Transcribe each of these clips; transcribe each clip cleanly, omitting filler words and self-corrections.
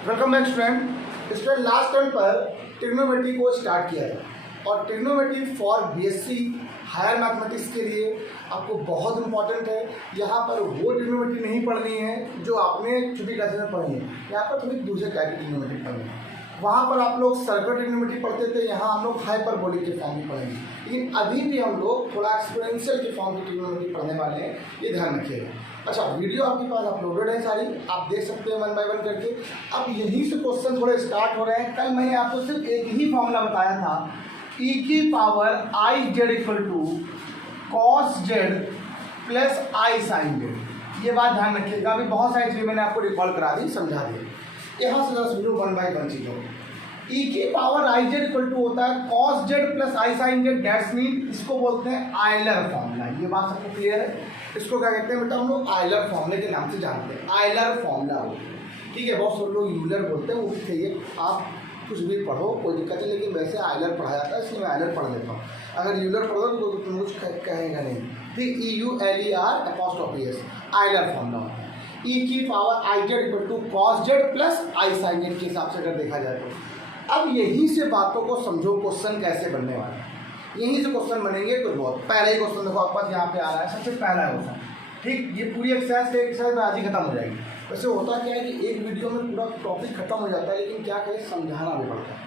Welcome back student last time पर trigonometry को start किया है और trigonometry for BSc higher mathematics के लिए आपको बहुत इंपॉर्टेंट है। यहाँ पर वो ट्रिग्नोमेट्री नहीं पढ़नी है जो आपने छुट्टी क्लासेस में पढ़ी है, यहाँ पर थोड़ी दूसरे टाइप की ट्रिग्नोमेट्री पढ़नी है। वहाँ पर आप लोग सर्कुलर ट्रिग्नोमेट्री पढ़ते थे, यहाँ हम लोग हाइपरबोलिक के फॉर्म की पढ़ेंगे, लेकिन अभी भी हम लोग थोड़ा एक्सपोनेंशियल के फॉर्म की ट्रिग्नोमेट्री पढ़ने वाले हैं, ये ध्यान रखिएगा। अच्छा, वीडियो आपके पास अपलोडेड है सारी, आप देख सकते हैं वन बाय वन करके। अब यहीं से क्वेश्चन थोड़े स्टार्ट हो रहे हैं। कल मैंने आपको सिर्फ एक ही फॉर्मूला बताया था, ई की power i z equal to cos z plus i sine z. ये बात ध्यान रखिएगा। अभी बहुत सारी चीज़ें मैंने आपको रिकॉल करा दी, समझा दी। यहाँ से जरा समझो वन बाय वन चीज़ों। ई की power i z equal to होता है cos z plus i sine z, that's mean इसको बोलते हैं आयलर फॉर्मूला। ये बात सबको क्लियर है? इसको क्या कहते हैं बेटा? हम लोग आयलर फॉर्मूले के नाम से जानते हैं, आयलर फॉर्मूला हो, ठीक है। बहुत सारे लोग यूलर बोलते हैं, वो भी सही है, आप कुछ भी पढ़ो कोई दिक्कत नहीं, लेकिन वैसे आयलर पढ़ा जाता है, इसलिए मैं आयलर पढ़ लेता हूँ। अगर यूलर पढ़ोगे तो तुम कुछ कहेगा नहीं, ठीक। EULER आयलर फॉर्मूला होता है। ई की power i z equal to cos z plus i sine z के हिसाब से अगर देखा जाए तो अब यहीं से बातों को समझो, क्वेश्चन कैसे बनने वाला है। यहीं से क्वेश्चन बनेंगे। तो बहुत पहला ही क्वेश्चन देखो आपके पास यहाँ पे आ रहा है, सबसे पहला क्वेश्चन, ठीक। ये पूरी एक्सरसाइज में आज ही खत्म हो जाएगी। वैसे होता क्या है कि एक वीडियो में पूरा टॉपिक खत्म हो जाता है, लेकिन क्या करें, समझाना भी पड़ता है,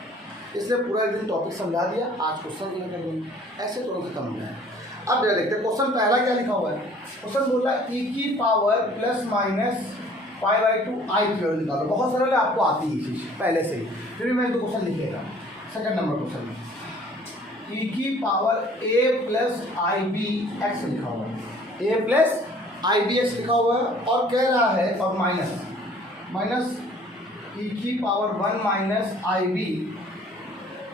इसलिए पूरा एक दिन टॉपिक समझा दिया, आज क्वेश्चन क्लियर कर देंगे, ऐसे तुरंत खत्म हो जाए। अब जरा देखते हैं क्वेश्चन पहला क्या लिखा हुआ है। क्वेश्चन बोल रहा है ई की power plus minus pi by two I cube निकालो। बहुत सरल है, आपको आती है चीज़ पहले से ही, फिर भी मैं तो क्वेश्चन लिखेगा। सेकंड नंबर क्वेश्चन में ई की पावर ए प्लस आई बी एक्स लिखा हुआ है, ए प्लस आई बी एक्स लिखा हुआ है, और कह रहा है और माइनस ई की पावर 1 माइनस आई बी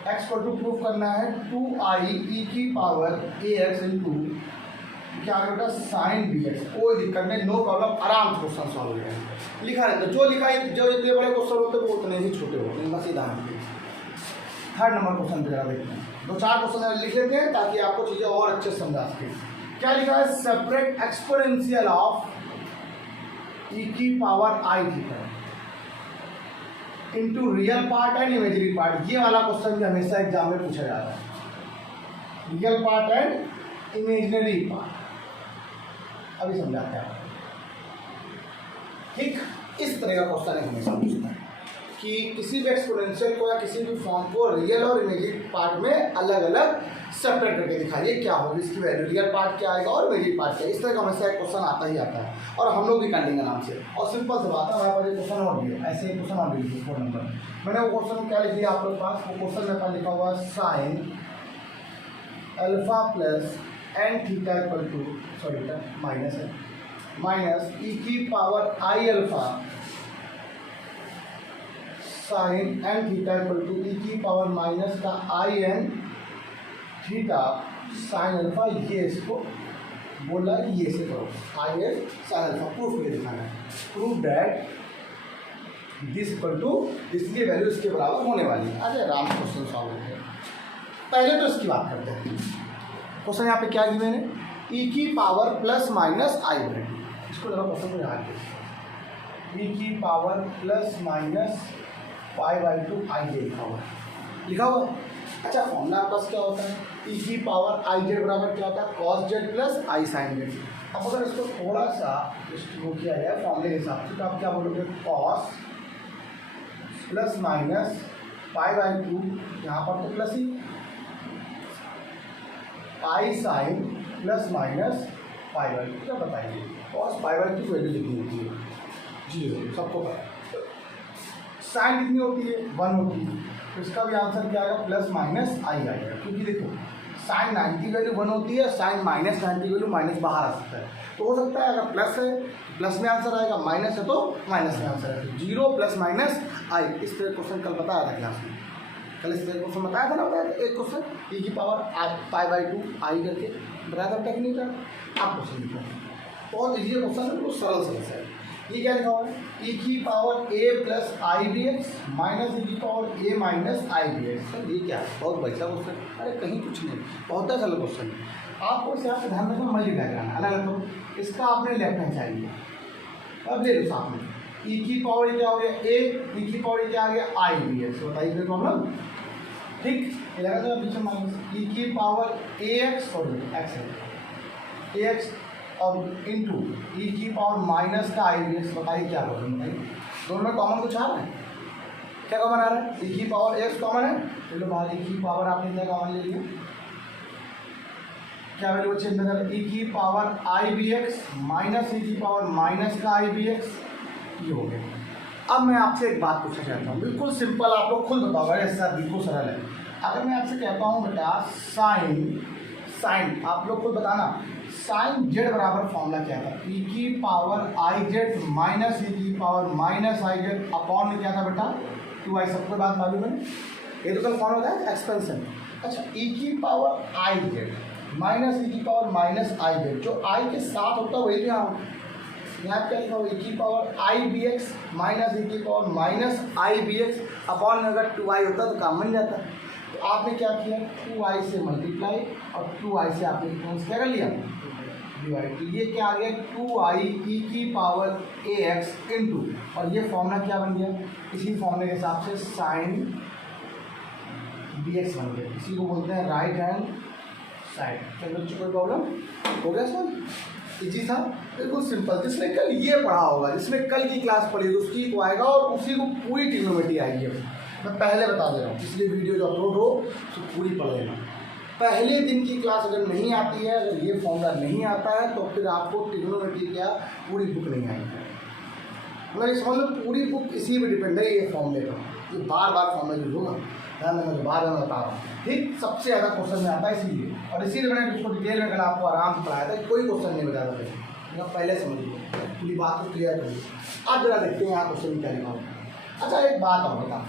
एक्स को टू प्रूफ करना है 2i ई की पावर ए एक्स इंटू क्या बेटा साइन बी एक्स। कोई दिक्कत नहीं, नो प्रॉब्लम, आराम से क्वेश्चन सॉल्व हो जाएगा। लिखा रहता है, जो लिखा है, जो इतने बड़े क्वेश्चन होते हैं वो उतने ही छोटे होते हैं, बस ये ध्यान रखिए। थर्ड नंबर क्वेश्चन पे देखते हैं, दो चार क्वेश्चन लिख लेते हैं ताकि आपको चीज़ें और अच्छे से समझा सके। क्या लिखा है? सेपरेट एक्सपोनेंशियल ऑफ ई की power I theta into real part and imaginary part. ये वाला क्वेश्चन भी हमेशा एग्जाम में पूछा जाता है, real part and imaginary part. अभी समझाते हैं, ठीक। इस तरह का क्वेश्चन हमेशा पूछता है कि किसी भी एक्सपोनेंशियल को या किसी भी फॉर्म को रियल और इमेजिनरी पार्ट में अलग अलग सेपरेट करके दिखाइए, क्या होगी इसकी वैल्यू, रियल पार्ट क्या आएगा और इमेजिनरी पार्ट क्या। इस तरह का हमेशा एक क्वेश्चन आता ही आता है, और हम लोग भी कर लेंगे आराम से। और सिंपल से बात है, हमारे पास एक क्वेश्चन और भी है, ऐसे एक क्वेश्चन और भी लिखिए 4 नंबर। मैंने वो क्वेश्चन क्या लिख दिया आप लोग पास, वो क्वेश्चन मेरे पास लिखा हुआ sine alpha plus n theta equal to, sorry minus है, माइनस ई की power i alpha sine n theta equal to e की पावर माइनस का i n theta sine alpha. ये इसको बोला ये से करो, i n sine alpha. Proof ये दिखाना है, proof that this equal to, इसकी वैल्यू इसके बराबर होने वाली है। अरे राम, क्वेश्चन सॉल्व होते हैं। पहले तो इसकी बात करते हैं। क्वेश्चन यहाँ पे क्या दी मैंने, ई की power plus minus I Z. इसको जरा क्वेश्चन को याद करिए, ई की power plus minus pi by two I Z लिखा हुआ है। अच्छा, फॉर्मूला प्लस क्या होता है, ई की पावर आई जेड बराबर क्या होता है, cos z plus i sine Z. अब अगर इसको थोड़ा सा वो किया जाए फॉर्मूले के हिसाब से, तो आप क्या बोलोगे, cos plus minus pi by two, यहाँ पर तो plus he, pi sine plus minus pi by two. क्या बताइए, कॉस पाई बाई टू की वैल्यू कितनी होती है, 0, सबको पता है। साइन कितनी होती है, 1 होती है, तो इसका भी आंसर क्या आएगा, प्लस माइनस आई आएगा। क्योंकि देखो साइन 90 की वैल्यू 1 होती है, साइन माइनस 90 की वैल्यू माइनस बाहर आ सकता है। तो हो सकता है अगर प्लस है प्लस में आंसर आएगा, माइनस है तो माइनस में आंसर आएगा। 0 प्लस माइनस आई। इस तरह क्वेश्चन कल बताया था क्लास में, कल इस तरह क्वेश्चन बताया था ना, बताया था एक क्वेश्चन ई की पावर पाई बाई टू आई करके बताया था टेक्निक का। आप क्वेश्चन लिखो, बहुत ईजी क्वेश्चन है, बिल्कुल सरल समस्या है। ये क्या लिखा हुआ है, ई की पावर ए प्लस आई बी एक्स माइनस ई की पावर ए माइनस आई बी एक्स। सर ये क्या है, बहुत बचा क्वेश्चन, अरे कहीं कुछ नहीं, बहुत सरल क्वेश्चन है। आपको इसे आप ध्यान रखना, मल्टीप्लाई कराना अलग अलग करो, इसका आपने लेफ्ट हैंड साइड लिया, अब ले लो साथ में ई की पावर क्या हो गया ए, ई की पावर क्या आ गया आई बी एक्स। बताइए कोई प्रॉब्लम? ठीक, लगा तो पीछे माइनस ई की पावर ए एक्स और एक्स है ए एक्स और इंटू ई की पावर माइनस का आई बी एक्स। बताइए क्या प्रॉब्लम? बताइए दोनों में कॉमन कुछ आ रहा है? क्या कॉमन आ रहा है? ई की पावर एक्स कॉमन है, चलो बाहर ई की पावर आपने क्या कॉमन ले लिया, क्या वैल्यू बच्चे अंदर ई की पावर आई बी एक्स माइनस ई की पावर माइनस का आई बी एक्स, ये हो गया। अब मैं आपसे एक बात पूछना चाहता हूँ, बिल्कुल सिंपल, आप लोग खुद बताओ, ऐसा बिल्कुल सरल है। अगर मैं आपसे कहता हूँ बेटा साइन आप लोग खुद बताना, साइन जेड बराबर फॉर्मूला क्या था? ई की power i Z minus e की power minus I Z upon में क्या था बेटा? 2i। सबको बात मालूम है, ये तो कल कौन होता है? एक्सपेंशन। अच्छा, ई की power i Z minus e की पावर माइनस आई जेड, जो आई के साथ होता है वही यहाँ क्या लिखा हुआ? ई की पावर आई बी एक्स माइनस ई की पावर माइनस आई बी एक्स अपॉन में अगर 2i होता तो काम बन जाता। तो आपने क्या किया? 2i से मल्टीप्लाई और 2i से आपने क्या कर लिया? डिवाइड। तो ये क्या आ गया? 2i ई की पावर ए एक्स इंटू, और ये फॉर्मूला क्या बन गया? इसी फॉर्मूले के हिसाब से साइन बी एक्स बन गया। इसी को बोलते हैं राइट हैंड साइड। चलो कोई प्रॉब्लम हो गया सर? इजी था, बिल्कुल सिंपल। जिसने कल ये पढ़ा होगा, जिसने कल की क्लास पढ़ी होगी उसकी को आएगा और उसी को पूरी ट्रिग्नोमेट्री आएगी। मैं पहले बता दे रहा हूँ, इसलिए वीडियो जो अपलोड हो तो पूरी पढ़ लेना। पहले दिन की क्लास अगर नहीं आती है, अगर ये फॉर्मूला नहीं आता है, तो फिर आपको ट्रिग्नोमेट्री क्या पूरी बुक नहीं आएगी। मतलब इस फॉर्मूले पूरी बुक इसी पर डिपेंड है, ये फॉर्मूले पर। ये बार बार फॉर्मूला यूज होगा, मैं बार बार बता रहा हूँ। ठीक, सबसे ज़्यादा क्वेश्चन में आता है इसीलिए, और इसीलिए मैंने उसको डिटेल में कल आपको आराम से पढ़ाया था। कोई क्वेश्चन नहीं बता था, पहले समझ लो, पूरी बात को क्लियर करिए। अब जरा देखते हैं यहाँ क्वेश्चन क्या लिखा होता है। अच्छा, एक बात और बता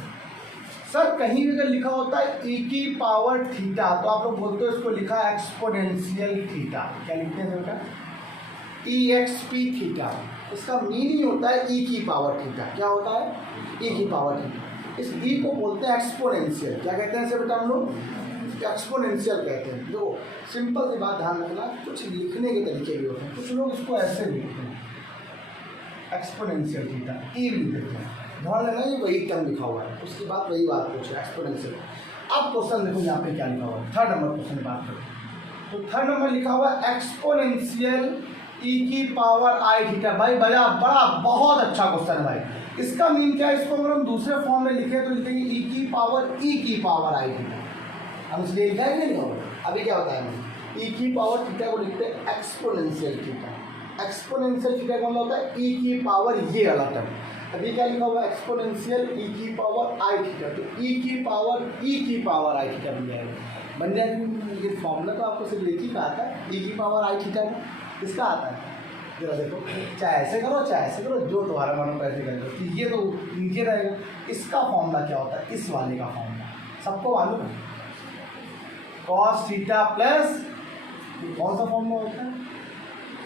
सर, कहीं भी अगर लिखा होता है ई की पावर थीटा, तो आप लोग बोलते हो इसको लिखा है एक्सपोनेंशियल थीटा। क्या लिखते हैं बेटा? ई एक्स पी थीटा। इसका मीनिंग होता है ई की पावर थीटा। क्या होता है? ई की पावर थीटा। इस ई को बोलते हैं एक्सपोनेंशियल। क्या कहते हैं इसे बेटा? हम लोग एक्सपोनेंशियल कहते हैं। जो सिंपल सी बात ध्यान रखना, कुछ लिखने के तरीके भी होते हैं, कुछ लोग इसको ऐसे लिखते हैं एक्सपोनेंशियल थीटा, ई लिख देते हैं। ध्यान रखना, ये वही टर्म लिखा हुआ है, उसके बाद वही बात पूछे एक्सपोनेंशियल। अब क्वेश्चन देखो यहाँ पे क्या लिखा हुआ है, 3rd नंबर क्वेश्चन बात करें तो 3rd नंबर लिखा हुआ है एक्सपोनेंशियल ई की पावर आई थीटा। भाई बड़ा बड़ा बहुत अच्छा क्वेश्चन है भाई। इसका मीन क्या है? इसको अगर हम दूसरे फॉर्म में लिखे तो लिखेंगे ई की पावर आई थीटा। हम इसलिए लिखा है नहीं होगा। अभी क्या होता है? ई की पावर थीटा को लिखते हैं एक्सपोनेंशियल थीटा। एक्सपोनेंशियल थीटा का मतलब होता है ई की पावर ये वाला टर्म। अभी क्या लिखा हुआ? एक्सपोनेंशियल ई की पावर आई थीटा। तो ई की पावर आई थीटा बन जाएगा। लेकिन फॉर्मूला तो आपको सिर्फ एक ही का आता है, ई की पावर आई थीटा का। इसका आता है, जरा देखो, चाहे ऐसे करो चाहे ऐसे करो, जो तुम्हारा मन हो ऐसे करो। तो ये तो नीचे रहेगा। इसका फॉर्मूला क्या होता है? इस वाले का फॉर्मूला सबको मालूम है, कॉस थीटा प्लस, कौन सा फॉर्मूला होता है?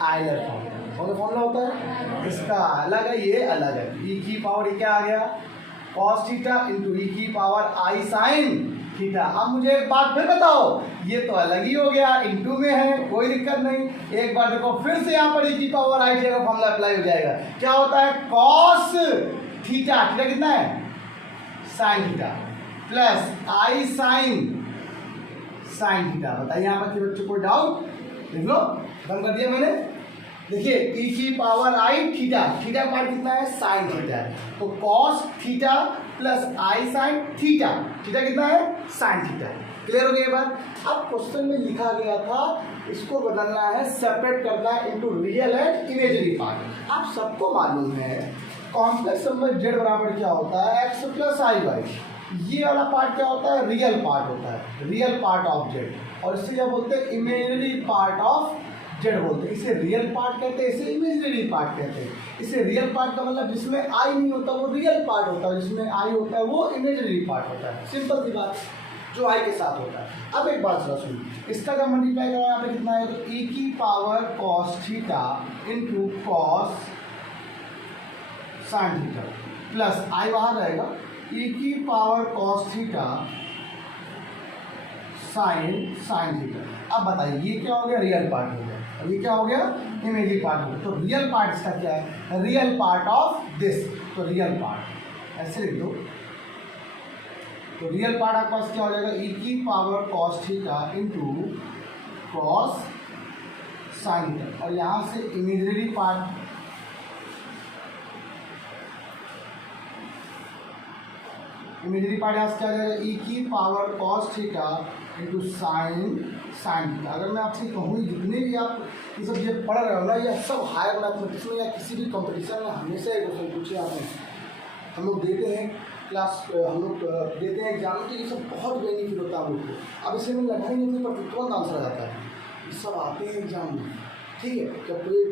Euler formula. कौन सा फॉर्मूला होता है? इसका अलग है, ये अलग है। ई की पावर ये क्या आ गया? कॉस थीटा इंटू ई की पावर आई साइन थीटा। अब मुझे एक बात फिर बताओ, ये तो अलग ही हो गया, इंटू में है, कोई दिक्कत नहीं। एक बार देखो फिर से यहाँ पर ई की पावर आई थीटा का फॉर्मूला अप्लाई हो जाएगा। क्या होता है? कॉस थीटा, थीटा कितना है? Sign theta plus i sine theta. बताइए यहाँ पर बच्चों को डाउट? देख लो, खत्म कर दिया मैंने। देखिए ई की पावर आई थीटा, थीटा पार्ट कितना है? साइन थीटा है। तो cos theta plus i sine theta, theta कितना है? Sine theta. क्लियर हो गई बात? अब क्वेश्चन में लिखा गया था, इसको बदलना है, सेपरेट करना है into real and imaginary part. आप सबको मालूम है कॉम्प्लेक्स नंबर जेड बराबर क्या होता है? एक्स प्लस आई वाई। ये वाला पार्ट क्या होता है? रियल पार्ट होता है, रियल पार्ट ऑफ जेड। और इससे क्या बोलते हैं? इमेजिनरी पार्ट ऑफ जेड बोलते हैं। इसे रियल पार्ट कहते हैं, इसे इमेजिनरी पार्ट कहते हैं। इसे रियल पार्ट का मतलब जिसमें आई नहीं होता वो रियल पार्ट होता है, जिसमें आई होता है वो इमेजिनरी पार्ट होता है। सिंपल सी बात, जो आई के साथ होता है। अब एक बात जरा सुनिए, इसका जब मल्टीप्लाई करा यहाँ पे कितना है? तो ई की power cos theta into cos sine theta plus i बाहर रहेगा, ई की power cos theta sine theta. अब बताइए ये क्या हो गया? रियल पार्ट हो गया। ये क्या हो गया, इमेजिनरी पार्ट हो गया। तो रियल पार्ट इसका क्या है, रियल पार्ट ऑफ दिस, तो रियल पार्ट ऐसे लिख दो। तो रियल पार्ट आपके पास क्या हो जाएगा, ई की power cos theta into cos sine theta, और यहाँ से इमेजिनरी पार्ट यहाँ से क्या आ जाएगा, ई की power cos theta into sine theta. अगर मैं आपसे कहूँ जितने भी आप ये सब ये पढ़ रहे हो ना, ये सब हायर मैथमेटिक्स में या किसी भी कंपटीशन में हमेशा एक क्वेश्चन पूछे आपने, हम लोग देते हैं क्लास, हम लोग देते हैं एग्जाम, तो ये सब बहुत बेनिफिट होता है हम लोग को। अब इसे में लगाई नहीं पर तुरंत आंसर आ जाता है, ये सब आते हैं एग्जाम में, ठीक है। जब कोई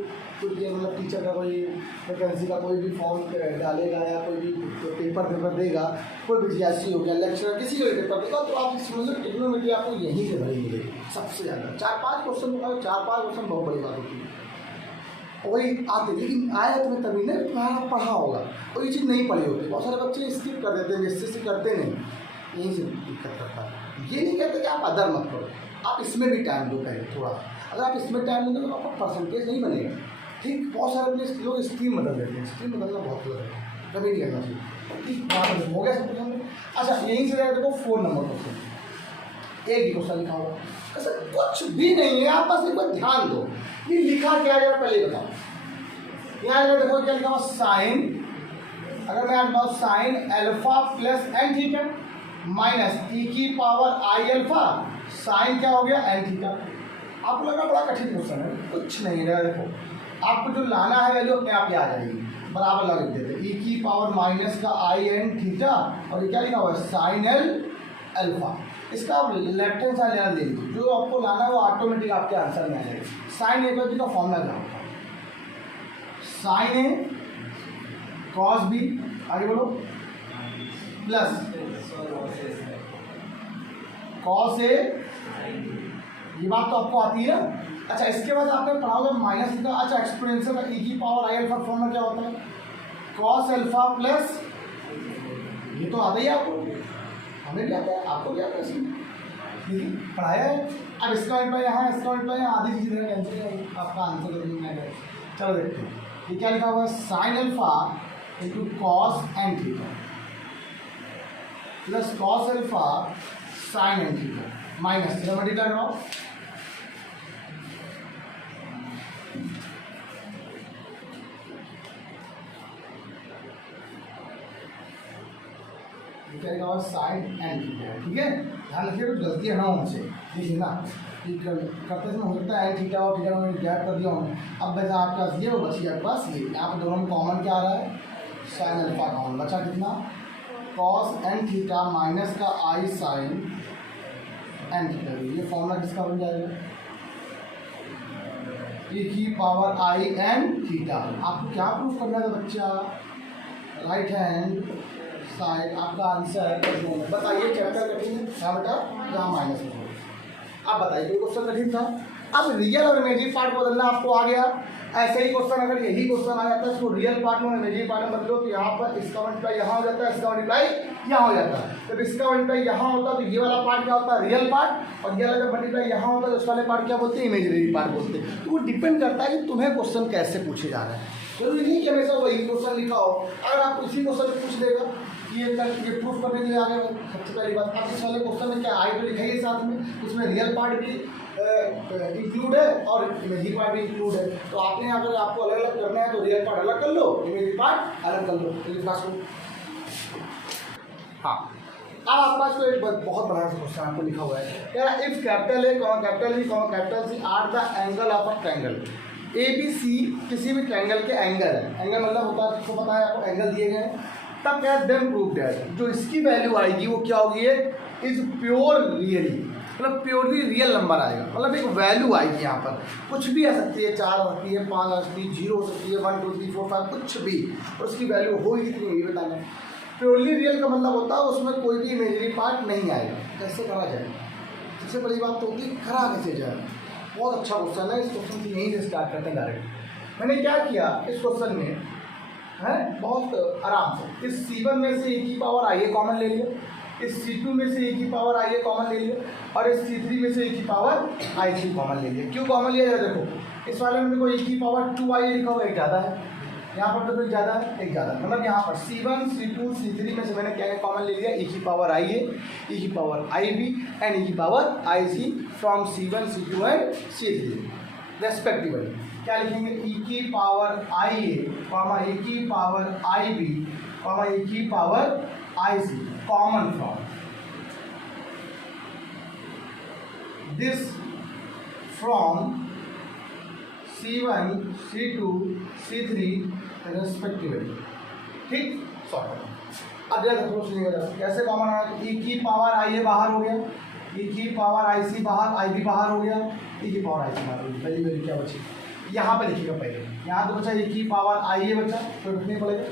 मतलब टीचर का कोई वैकेंसी का कोई भी फॉर्म डालेगा या कोई भी पेपर देगा, कोई भी जीआईसी हो गया, लेक्चरर किसी का भी पेपर देगा, तो आप समझ लो ट्रिग्नोमेट्री आपको यहीं से भरी मिलेगी सबसे ज़्यादा। 4-5 क्वेश्चन, 4-5 क्वेश्चन बहुत बड़ी बात होती है। वही आते, लेकिन आया तुम्हें तभी ना तुम्हारा पढ़ा होगा, और ये चीज़ नहीं पढ़ी होती। बहुत सारे बच्चे स्किप कर देते हैं, जिससे करते नहीं, यहीं से दिक्कत करता है। ये नहीं कहते कि आप अदर मत करो, आप इसमें भी टाइम दो पहले थोड़ा। अगर आप इसमें टाइम दोगे तो आपका परसेंटेज नहीं बनेगा, ठीक। बहुत सारे लोग स्ट्रीम बदल देते हैं, स्ट्रीम बदलना बहुत गलत है, कभी नहीं करना चाहिए, ठीक। हो गया सब कुछ। अच्छा, यहीं से देखो 4 नंबर क्वेश्चन, एक ही क्वेश्चन लिखा होगा, ऐसा कुछ भी नहीं है, आप बस एक बार ध्यान दो ये लिखा क्या है पहले बताओ। यहाँ देखो क्या लिखा हुआ, साइन, अगर मैं आज बताऊँ sine alpha plus n theta minus e की पावर आई अल्फा, साइन क्या हो गया एन थीटा। आपको लगा बड़ा कठिन क्वेश्चन है, कुछ नहीं है। देखो आपको जो लाना है वैल्यू अपने आप ही आ जाएगी, बराबर लगा लिख देते, ई की पावर माइनस का आई एन थीटा, और ये क्या लिखा हुआ है साइन एल अल्फा। इसका आप लेफ्ट हैंड साइड ले लीजिए, जो आपको लाना है वो ऑटोमेटिक आपके आंसर में आ जाएगा। साइन ए का फॉर्मूला क्या होता है, साइन ए कॉस बी, आगे बोलो, प्लस कॉस ए, ये बात तो आपको आती है। अच्छा, इसके बाद आपने पढ़ा होगा माइनस का, अच्छा एक्सपोनेंशियल का ई की पावर आई अल्फा फॉर्मूला क्या होता है, कॉस अल्फा प्लस, ये तो आता ही आपको, हमें क्या आता है, आपको क्या आता है, ठीक है पढ़ाया है। अब इसका मल्टीप्लाई यहाँ, इसका मल्टीप्लाई यहाँ, आधी चीज़ इधर कैंसिल करेंगे, आपका आंसर करेंगे। चलो देखते हैं ये क्या लिखा हुआ है, sine alpha into cos n theta plus cos alpha sine n theta minus, इधर मल्टीप्लाई कराओ, साइन एन थीटा, ठीक है। ध्यान रखिए कुछ गलती है ना हमसे, देखिए ना करते समय हो सकता है एन थीटा और थीटा में गैप कर दिया हूँ। अब वैसा आपके पास ये वो बची आपके पास ये, यहाँ पर दोनों में कॉमन क्या आ रहा है, साइन अल्फा कॉमन बचा, कितना कॉस एन थीटा माइनस का आई साइन एन थीटा। ये फॉर्मूला किसका बन जाएगा, ई की पावर आई एन थीटा। आपको क्या प्रूफ करना है बच्चा, राइट हैंड साइड आपका आंसर बताइए। चैप्टर कठिन है, हाँ बेटा यहाँ माइनस में। आप बताइए कोई क्वेश्चन कठिन था। अब रियल और इमेजिनरी पार्ट बदलना आपको आ गया। ऐसे ही क्वेश्चन अगर यही क्वेश्चन आ जाता है इसको रियल पार्ट में इमेजिनरी पार्ट में बदलो, तो यहाँ पर इसका मल्टीप्लाई यहाँ हो जाता है, इसका मल्टीप्लाई यहाँ हो जाता है। जब इसका मल्टीप्लाई यहाँ होता है तो ये वाला पार्ट क्या होता है, रियल पार्ट, और ये वाला जब मल्टीप्लाई यहाँ होता है तो उस वाले पार्ट क्या बोलते हैं, इमेजिनरी पार्ट बोलते हैं। तो वो डिपेंड करता है कि तुम्हें क्वेश्चन कैसे पूछे जा रहे हैं। जरूरी नहीं कि हमेशा वही क्वेश्चन लिखा हो। अगर आप उसी क्वेश्चन पूछ देगा ये प्रूफ करने के लिए आगे, सबसे पहली बात आप इस वाले क्वेश्चन में क्या आई तो लिखाई है साथ में, उसमें रियल पार्ट भी इंक्लूड है और इमेजिनरी पार्ट भी इंक्लूड है। तो आपने अगर आपको अलग अलग करना है तो रियल पार्ट अलग कर लो, इमेजिनरी पार्ट अलग कर लो। हाँ, अब आपके पास कोई बहुत बड़ा क्वेश्चन आपको लिखा हुआ है, यार if capital A capital B capital C are the angle of a triangle A B C, किसी भी ट्रायंगल के एंगल है, एंगल मतलब होता है, किसको पता है आपको, एंगल दिए गए हैं, तब क्या देन प्रूव दैट जो इसकी वैल्यू आएगी वो क्या होगी, इज प्योर रियली, मतलब प्योरली रियल नंबर आएगा, मतलब एक वैल्यू आएगी यहाँ पर, कुछ भी आ सकती है, 4 हो सकती है, 5 आ सकती है, 0 हो सकती है, 1 2 3 4 5 कुछ भी, और उसकी वैल्यू होगी कितनी होगी बताना। प्योरली रियल का मतलब होता है उसमें कोई भी इमेजिनरी पार्ट नहीं आएगा। कैसे करा जाए, सबसे बड़ी बात तो होती है करा कैसे जाए। बहुत अच्छा क्वेश्चन है, इस क्वेश्चन से यहीं से स्टार्ट करते हैं डायरेक्ट। मैंने क्या किया इस क्वेश्चन में है, बहुत आराम से इस C1 में से e की पावर आई ए कॉमन ले लिया, इस C2 में से e की पावर आई ए कॉमन ले लिया, और इस C3 में से e की पावर आई3 कॉमन ले लिया। क्यों कॉमन लिया जाए, देखो इस वाले में देखो e की पावर 2i लिखा हुआ, एक ज़्यादा है, यहाँ पर तो कोई ज़्यादा है, एक ज़्यादा, मतलब यहाँ पर C1 C2 C3 में से मैंने क्या कॉमन ले लिया, e की पावर i a, e की power i b and e की power i c from C1 C2 and C3 respectively. क्या लिखेंगे, e की पावर i a, e की पावर i b, e की power i c common from this from C1 C2 C3 respectively. ठीक, sort. अब जरा थोड़ा सुनिएगा, कैसे कॉमन आना, e की पावर i a बाहर हो गया, e की पावर i c बाहर, i b बाहर हो गया, e की पावर i c बाहर हो गया, वेरी वेरी क्या बची, यहाँ पे लिखिएगा पहले, यहाँ तो बचा e की पावर i a बचा, तो लिखने पड़ेगा,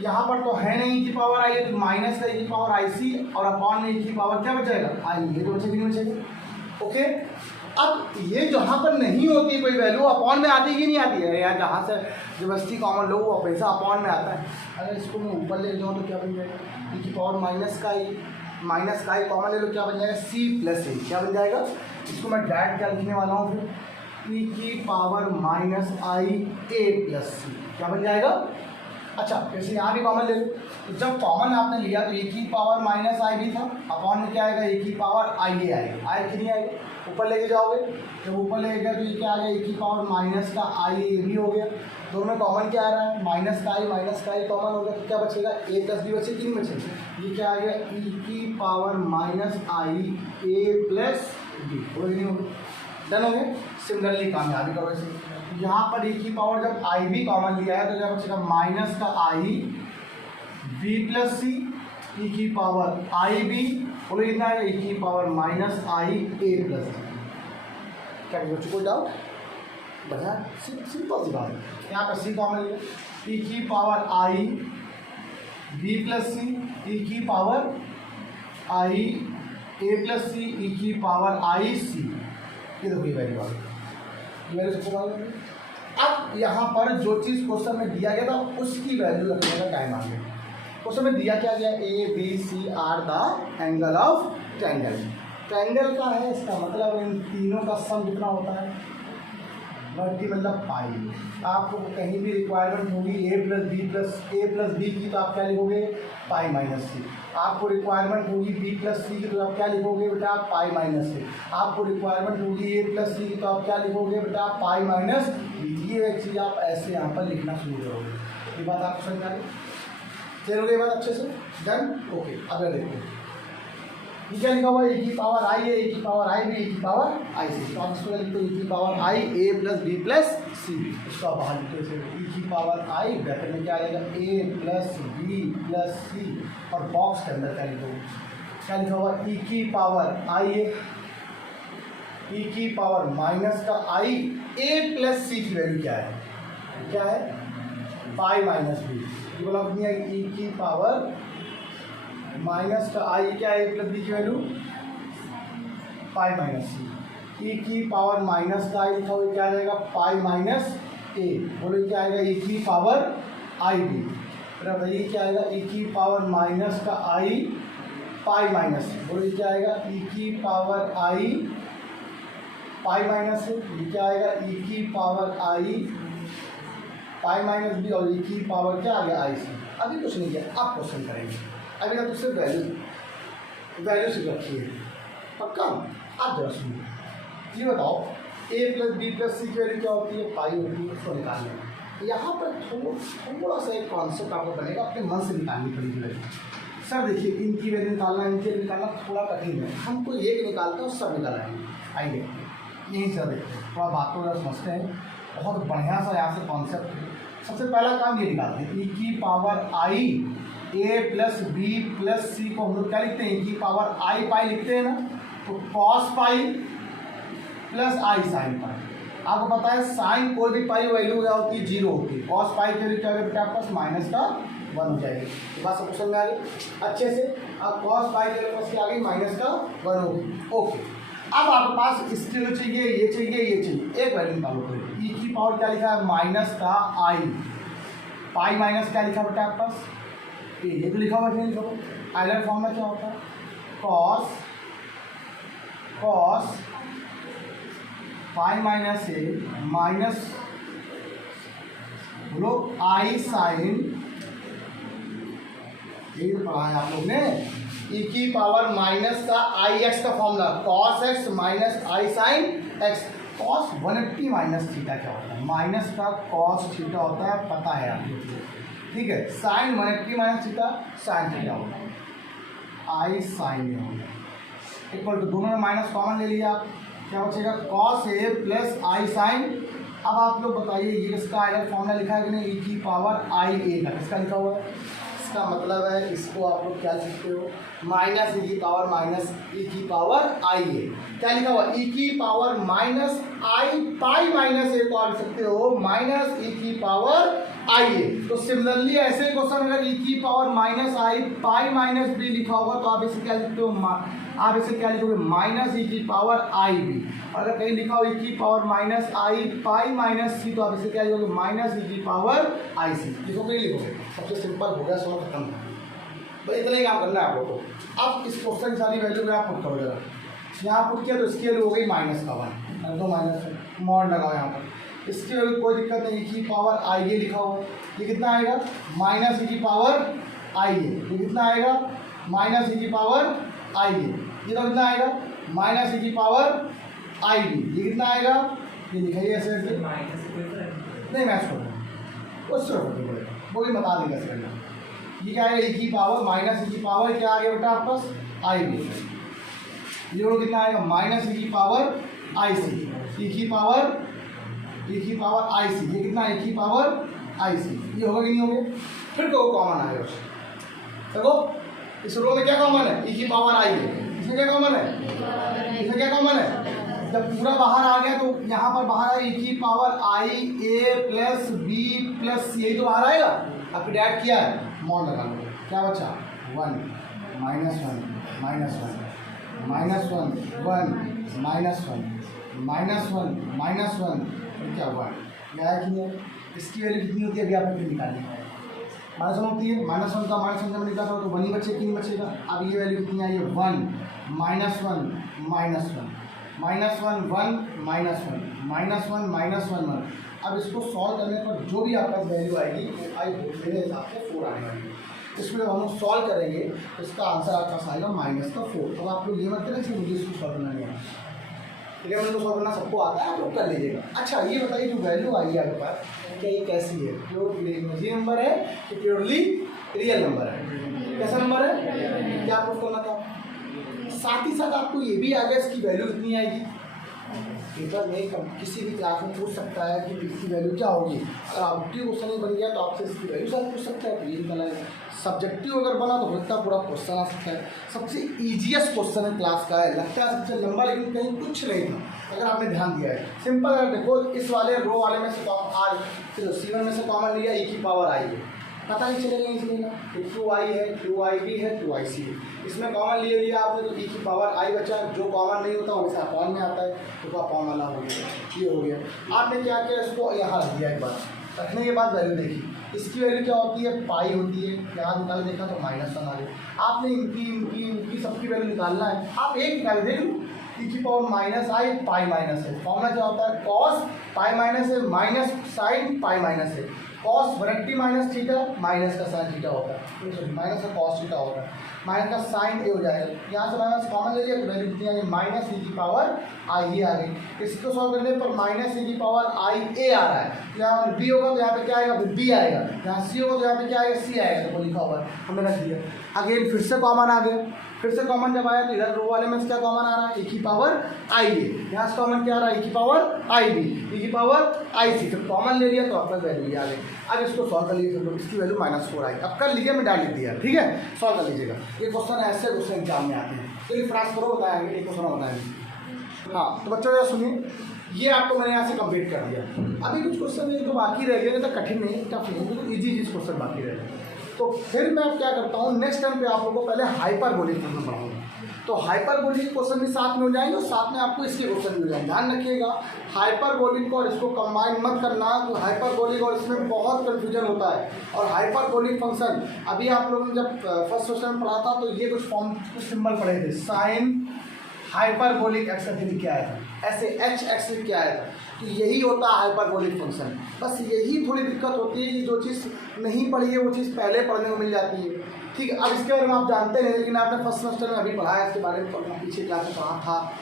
यहाँ पर तो है नहीं e की पावर i a, तो माइनस का e की पावर i c और अपॉन में e की पावर क्या बचेगा, i a, तो बचेगा नहीं बचेगा। ओके, अब ये जहाँ पर नहीं होती है कोई वैल्यू, अपॉन में आती है कि नहीं आती है, या जहाँ से जबरदस्ती कॉमन लो वो पैसा अपॉन में आता है। अगर इसको मैं ऊपर ले जाऊँ तो क्या बन जाएगा, e की पावर माइनस का i कॉमन ले लो, क्या बन जाएगा, c प्लस a, क्या बन जाएगा, इसको मैं डायरेक्ट क्या लिखने वाला हूँ फिर, e की power minus i a plus c, क्या बन जाएगा। अच्छा, जैसे यहाँ भी कॉमन ले लो, तो जब कॉमन आपने लिया तो e की पावर माइनस i भी था, अपॉन में क्या आएगा, e की पावर i a आएगा, आए कि नहीं आएगा, ऊपर लेके जाओगे, जब ऊपर लेके गए तो ये क्या आ गया, e की पावर माइनस का i a भी हो गया, दोनों में कॉमन क्या आ रहा है, माइनस का i कॉमन हो गया, तो क्या बचेगा, a प्लस b बचे कि नहीं बचेगा, ये क्या आ गया, e की power minus i a plus b, हो गया नहीं हो गया, डन हो गया। सिमिलरली कामयाबी करो ऐसे, यहाँ पर e की पावर जब i भी कॉमन लिया है तो क्या बचेगा, माइनस का i b plus c, e की पावर i b, बोलो कितना है, e की power minus i a plus c। क्या बच्चों को डाउट, बढ़िया सिंपल सी बात है, यहाँ पर c कॉमन लिया, e की power i b plus c, e की power i a plus c, e की पावर i c, ये देखो ये वैल्यू आ गई, वैल्यू सबको मालूम है। अब यहाँ पर जो चीज़ क्वेश्चन में दिया गया था उसकी वैल्यू रखने का टाइम आ गया। क्वेश्चन में दिया क्या गया, A B C are the angle of triangle, triangle का है, इसका मतलब इन तीनों का सम कितना होता है, मल्टी मतलब पाई। आपको कहीं भी रिक्वायरमेंट होगी ए प्लस बी की, तो आप क्या लिखोगे, पाई माइनस सी। आपको रिक्वायरमेंट होगी बी प्लस सी की, तो आप क्या लिखोगे बेटा, पाई माइनस सी। आपको रिक्वायरमेंट होगी ए प्लस सी की, तो आप क्या लिखोगे बेटा, पाई माइनस बी। ये एक चीज़ आप ऐसे यहाँ पर लिखना शुरू करोगे। ये बात आपको समझ आ गई, क्लियर हो गई बात अच्छे से, डन। ओके, अगर देखो ये क्या लिखा हुआ है, e की पावर i है, e की पावर i भी, e की पावर i सी, तो आप इसको लिखते हैं e की power i a plus b plus C B, इसका बाहर लिखते हैं e की पावर i, ब्रैकेट में क्या आएगा, a प्लस b प्लस सी, और बॉक्स के अंदर क्या लिखोगे, क्या लिखा हुआ, e की पावर i है, e की पावर माइनस का i a प्लस सी की वैल्यू क्या है, पाई माइनस बी, ये बोला कितनी है, e की पावर माइनस का आई क्या है, प्लस बी की वैल्यू पाई माइनस सी, ई की पावर माइनस का आई लिखा हुआ क्या आएगा, पाई माइनस ए, बोलो क्या आएगा, ई की पावर आई बी, बताइए क्या आएगा, ई की पावर माइनस का आई पाई माइनस, बोलो क्या आएगा, ई की पावर आई पाई माइनस, ये क्या आएगा, ई की पावर आई पाई माइनस बी, और ई की पावर क्या आ गया, आई सी। अभी कुछ नहीं किया, आप क्वेश्चन करेंगे, अभी तक उससे वैल्यू से रखी है पक्का। आप जरा सुनिए, ये बताओ a प्लस बी प्लस सी की वैल्यू क्या होती है, पाई होती है, उसको निकालना। यहाँ पर थोड़ा सा एक कॉन्सेप्ट आपको बनेगा, अपने मन से निकालनी पड़ेगी वैल्यू। सर देखिए, इनकी वैल्यू निकालना, इनकी वैल्यू निकालना थोड़ा कठिन है, हमको एक निकालते हैं और सब निकालेंगे। आइए यहीं से देखते हैं, थोड़ा बातों का समझते हैं, बहुत बढ़िया सा यहाँ से कॉन्सेप्ट है। सबसे पहला काम ये निकालते हैं, ई की power i a plus b plus c को हम लोग क्या लिखते हैं, e की पावर आई पाई लिखते हैं ना, तो cos pi plus i sine pi. आपको पता है साइन कोई भी पाई वैल्यू क्या होती है, जीरो होती है, कॉस पाई के लिए क्या बेटा आपके पास माइनस का 1 हो जाएगी। तो बात सबको समझ में आ गई अच्छे से। अब कॉस पाई के लिए पास क्या आ गई, माइनस का 1 होगी। ओके, अब आपके पास इसके लिए चाहिए, ये चाहिए, ये चाहिए, एक वैल्यू निकालो करें। ई की पावर क्या लिखा है, माइनस का आई, पाई माइनस क्या लिखा बेटा आपके पास, ये तो लिखा हुआ नहीं लिखा हुआ। आइलर फॉर्म में क्या होता है, कॉस पाई माइनस ए माइनस बोलो आई साइन, ये तो पढ़ा है आप लोग ने, ई की पावर माइनस का आई एक्स का formula cos x minus i sine x. Cos 180 minus theta क्या होता है, माइनस का कॉस थीटा होता है, पता है आपको, ठीक है। Sine 180 minus theta sine theta होता है, आई साइन ए होगा इक्वल टू, दोनों में माइनस कॉमन ले लिया आप, क्या बचेगा cos A plus i sign. अब आप लोग बताइए ये इसका आइलर फॉर्मूला लिखा है कि नहीं, ई की पावर आई ए का, किसका लिखा हुआ है, इसका मतलब है इसको आप लोग क्या लिख सकते हो, माइनस ई की पावर माइनस ई की पावर आई ए, क्या लिखा हुआ ई की पावर माइनस आई पाई माइनस ए को आप लिख सकते हो माइनस ई की पावर आई ए। तो सिमिलरली ऐसे क्वेश्चन अगर ई की पावर माइनस आई पाई माइनस बी लिखा होगा तो आप इसे क्या लिखते हो, आप इसे क्या लिखोगे माइनस ई की पावर आई बी। अगर कहीं लिखा हो ई की पावर माइनस आई पाई माइनस सी तो आप इसे क्या लिखोगे माइनस ई की पावर आई सी, लिखोगे नहीं लिखोगे, सबसे सिंपल हो गया, सोना खत्म। बस इतना ही काम करना है आप लोगों को। अब इस क्वेश्चन की सारी वैल्यू में आप पुट करो जरा, यहाँ पुट किया तो इसकी वैल्यू हो गई माइनस का 1, दो माइनस मॉड लगाओ यहाँ पर, इसकी वैल्यू कोई दिक्कत नहीं, ई की पावर आई ए लिखा हुआ, ये कितना आएगा माइनस ई की पावर आई ए, ये कितना आएगा माइनस ई की पावर आई ए, ये तो कितना आएगा माइनस ई की पावर आई बी, ये कितना आएगा, ये लिखाइए ऐसे नहीं मैच करो उस तरफ वो भी बता देगा सर। ये क्या आएगा ई की पावर माइनस ई की पावर क्या आ गया बेटा आपके पास आई बी, ये कितना आएगा माइनस ई की पावर आई सी, ई की पावर आई सी, ये कितना ई की पावर आई सी, ये होगा कि नहीं होगा, फिर तो कॉमन आएगा देखो इस रो में क्या कॉमन है, ई की पावर आई है, इसमें क्या कॉमन है, इसमें क्या कॉमन है, जब पूरा बाहर आ गया तो यहाँ पर बाहर आए ई की पावर आई ए प्लस बी प्लस सी, यही तो बाहर आएगा। अब फिर ऐड किया है मॉड लगा लो, क्या बचा 1 minus 1 minus 1 minus 1 1 minus 1 minus 1 minus 1, क्या 1, यह है कि नहीं, इसकी वैल्यू कितनी होती है अभी आपने निकाली है, माइनस 1 होती है, माइनस 1 का माइनस 1 जब निकाला तो 1 ही बचे, कि नहीं बचेगा। अब ये वैल्यू कितनी आई है 1 minus 1 minus 1 minus 1 1 minus 1 minus 1 minus 1 1। अब इसको सॉल्व करने पर जो भी आपका वैल्यू आएगी वो आई मेरे हिसाब से 4 आने वाली है। इसमें जब हम लोग सॉल्व करेंगे तो इसका आंसर आपका पास आएगा माइनस का 4। तो आप लोग ये मत करें कि मुझे इसको सॉल्व करना नहीं आता, ठीक है, मतलब सॉल्व करना सबको आता है, आप लोग कर लीजिएगा। अच्छा ये बताइए जो वैल्यू आई है आपके पास क्या ये कैसी है, प्योर इमेजिनरी नंबर है कि प्योरली रियल नंबर है, कैसा नंबर है, क्या प्रूफ करना था। साथ ही साथ आपको ये भी आ गया इसकी वैल्यू कितनी आएगी, पेपर में किसी भी क्लास में पूछ सकता है कि इसकी वैल्यू क्या होगी। अगर ऑब्जेक्टिव क्वेश्चन नहीं बन गया तो आपसे इसकी वैल्यू शायद पूछ सकता है, तो ये निकला है। सब्जेक्टिव अगर बना तो होता पूरा क्वेश्चन आ सकता है। सबसे ईजीएस्ट क्वेश्चन है क्लास का है, लगता है सबसे लंबा लेकिन कहीं कुछ नहीं था अगर आपने ध्यान दिया है। सिंपल अगर देखो इस वाले रो वाले में से चलो C1 में से कॉमन लिया ई की पावर आई है, पता नहीं चलेगा इसलिए ना, तो 2i है 2ib है 2ic है, इसमें कॉमन ले लिया आपने तो ई की पावर आई बचा, जो कॉमन नहीं होता हमेशा अपॉन में आता है तो का अपॉन वाला हो गया, ये हो गया। आपने क्या किया इसको यहाँ रख दिया, एक बार रखने के बाद वैल्यू देखी, इसकी वैल्यू क्या होती है पाई होती है, यहाँ निकाल देखा तो माइनस 1 आ गया। आपने इनकी सबकी वैल्यू निकालना है, आप एक निकाले देख लो ई की पावर माइनस आई पाई माइनस है, फॉर्मूला क्या होता है कॉस पाई माइनस है माइनस साइन पाई माइनस है, कॉस 180 माइनस थीटा माइनस का साइन थीटा होता है, माइनस का कॉस थीटा होता है, माइनस का साइन ए हो जाएगा। यहाँ से माइनस कॉमन ले लिया तो वैल्यू कितनी आ गई माइनस ई की पावर आई ए आ गई। इसको सॉल्व करने पर माइनस ई की पावर आई ए आ रहा है, यहाँ पर बी होगा तो यहाँ पे क्या आएगा बी आएगा, यहाँ सी होगा तो यहाँ पे क्या आएगा सी आएगा, तो वो लिखा हुआ है हमने रख दिया। अगेन फिर से कॉमन आ गया, फिर से कॉमन जब आया तो इधर रो वाले में क्या कॉमन आ रहा है ई की पावर आई ए, यहाँ से कॉमन क्या आ रहा है ई की पावर आई बी, ई की पावर आई सी, जब कॉमन ले लिया तो आपका वैल्यू आ गई। अब इसको सॉल्व कर लीजिए, तो इसकी वैल्यू -4 आई, अब कर लीजिए, मैं डाल दिया, ठीक है, सॉल्व कर लीजिएगा। ये क्वेश्चन ऐसे क्वेश्चन एग्जाम में आते हैं, चलिए फ्रांस करो बताएंगे, एक क्वेश्चन बताएंगे। हाँ तो बच्चों जरा सुनिए, ये आपको मैंने यहाँ से कंप्लीट कर दिया। अभी कुछ क्वेश्चन है जो बाकी रह गए, तो कठिन नहीं टफ नहीं, बिल्कुल ईजी क्वेश्चन बाकी रह गए। तो फिर मैं क्या करता हूँ नेक्स्ट टाइम पे आप लोगों को पहले हाइपरबोलिक क्वेश्चन पढ़ाऊंगा, तो हाइपरबोलिक क्वेश्चन भी साथ में हो जाएंगे और साथ में आपको इसके क्वेश्चन भी हो जाएंगे। ध्यान रखिएगा हाइपरबोलिक और इसको कंबाइन मत करना, तो हाइपरबोलिक और इसमें बहुत कंफ्यूजन होता है। और हाइपरबोलिक फंक्शन अभी आप लोगों ने जब फर्स्ट क्वेश्चन में पढ़ा था तो ये कुछ फॉर्म कुछ सिंबल पढ़े थे, साइन हाइपरबोलिक एक्सेलेरेशन क्या है, ऐसे एच एक्सेल क्या है, तो यही होता है हाइपरबोलिक फंक्शन। बस यही थोड़ी दिक्कत होती है कि जो चीज़ नहीं पढ़ी है वो चीज़ पहले पढ़ने को मिल जाती है। ठीक है, अब इसके बारे में आप जानते हैं, लेकिन आपने फर्स्ट सेमेस्टर में अभी पढ़ा है इसके बारे में, पीछे क्लास में पढ़ा था।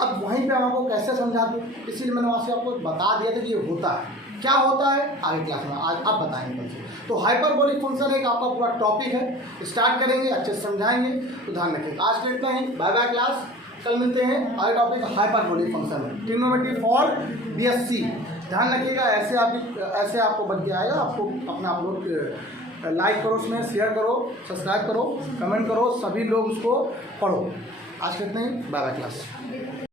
अब वहीं पे हम आपको कैसे समझा दूँ, इसीलिए मैंने वहाँ से आपको बता दिया था कि ये होता है, क्या होता है आगे क्लास में आज आप बताएंगे कल से। तो हाइपरबोलिक फंक्शन एक आपका पूरा टॉपिक है, स्टार्ट करेंगे, अच्छे से समझाएंगे, तो ध्यान रखिएगा। आज के इतना ही, बाय बाय क्लास, कल मिलते हैं। आगे topic hyperbolic function, trigonometry for BSc. ध्यान रखिएगा, ऐसे आपको बन के आएगा। आपको अपना अपलोड लाइक करो, उसमें शेयर करो, सब्सक्राइब करो, कमेंट करो, सभी लोग उसको पढ़ो। आज के इतना ही, बाय बाय क्लास।